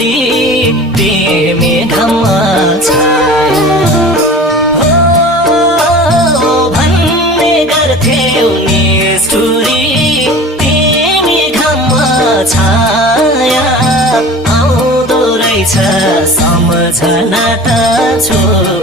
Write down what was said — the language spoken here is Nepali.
भोलि तिमी घाममा छाया भन्ने गर्थ्यौ निष्ठुरी तिमी घाममा छाया आउँदो रहेछ सम्झना त छोरी